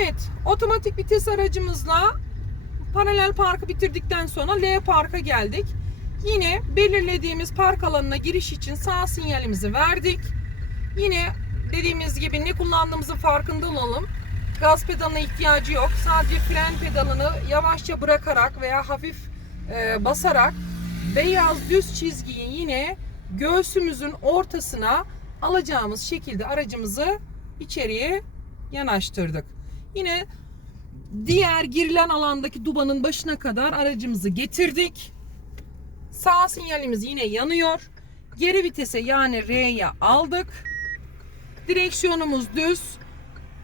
Evet, otomatik vites aracımızla paralel parkı bitirdikten sonra L parka geldik. Yine belirlediğimiz park alanına giriş için sağ sinyalimizi verdik. Yine dediğimiz gibi ne kullandığımızın farkında olalım. Gaz pedalına ihtiyacı yok. Sadece fren pedalını yavaşça bırakarak veya hafif e, basarak beyaz düz çizgiyi yine göğsümüzün ortasına alacağımız şekilde aracımızı içeriye yanaştırdık. Yine diğer girilen alandaki dubanın başına kadar aracımızı getirdik. Sağ sinyalimiz yine yanıyor. Geri vitese yani R'ye aldık. Direksiyonumuz düz.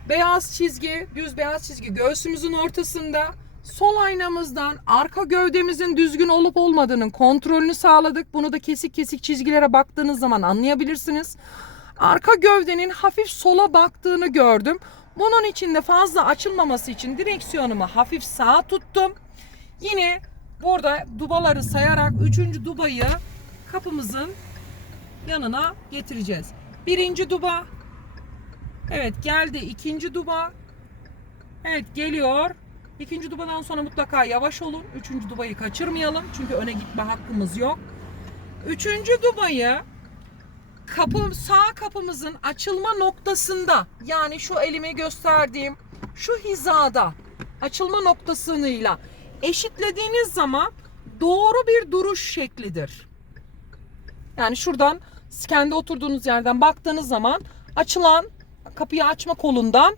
Beyaz çizgi, düz beyaz çizgi göğsümüzün ortasında. Sol aynamızdan arka gövdemizin düzgün olup olmadığının kontrolünü sağladık. Bunu da kesik kesik çizgilere baktığınız zaman anlayabilirsiniz. Arka gövdenin hafif sola baktığını gördüm. Bunun için de fazla açılmaması için direksiyonumu hafif sağa tuttum. Yine burada dubaları sayarak üçüncü dubayı kapımızın yanına getireceğiz. Birinci duba. Evet geldi ikinci duba. Evet geliyor. İkinci dubadan sonra mutlaka yavaş olun. Üçüncü dubayı kaçırmayalım. Çünkü öne gitme hakkımız yok. Üçüncü dubayı kapı sağ kapımızın açılma noktasında yani şu elime gösterdiğim şu hizada açılma noktasıyla eşitlediğiniz zaman doğru bir duruş şeklidir. Yani şuradan kendi oturduğunuz yerden baktığınız zaman açılan kapıyı açma kolundan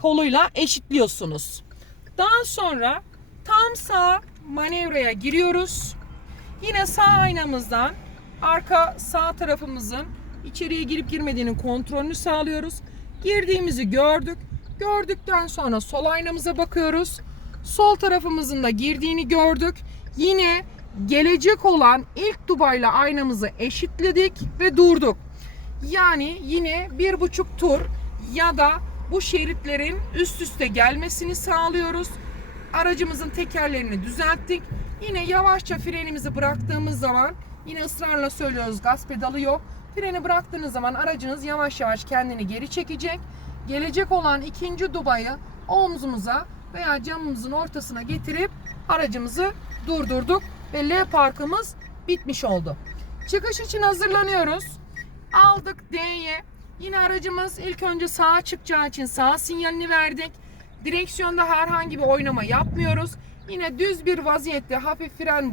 koluyla eşitliyorsunuz. Daha sonra tam sağ manevraya giriyoruz. Yine sağ aynamızdan arka sağ tarafımızın içeriye girip girmediğinin kontrolünü sağlıyoruz. Girdiğimizi gördük. Gördükten sonra sol aynamıza bakıyoruz. Sol tarafımızın da girdiğini gördük. Yine gelecek olan ilk dubayla aynamızı eşitledik ve durduk. Yani yine bir buçuk tur ya da bu şeritlerin üst üste gelmesini sağlıyoruz. Aracımızın tekerlerini düzelttik. Yine yavaşça frenimizi bıraktığımız zaman yine ısrarla söylüyoruz gaz pedalı yok. Freni bıraktığınız zaman aracınız yavaş yavaş kendini geri çekecek. Gelecek olan ikinci dubayı omzumuza veya camımızın ortasına getirip aracımızı durdurduk ve L parkımız bitmiş oldu. Çıkış için hazırlanıyoruz. Aldık D'ye. Yine aracımız ilk önce sağa çıkacağı için sağ sinyalini verdik. Direksiyonda herhangi bir oynama yapmıyoruz. Yine düz bir vaziyette hafif fren bırak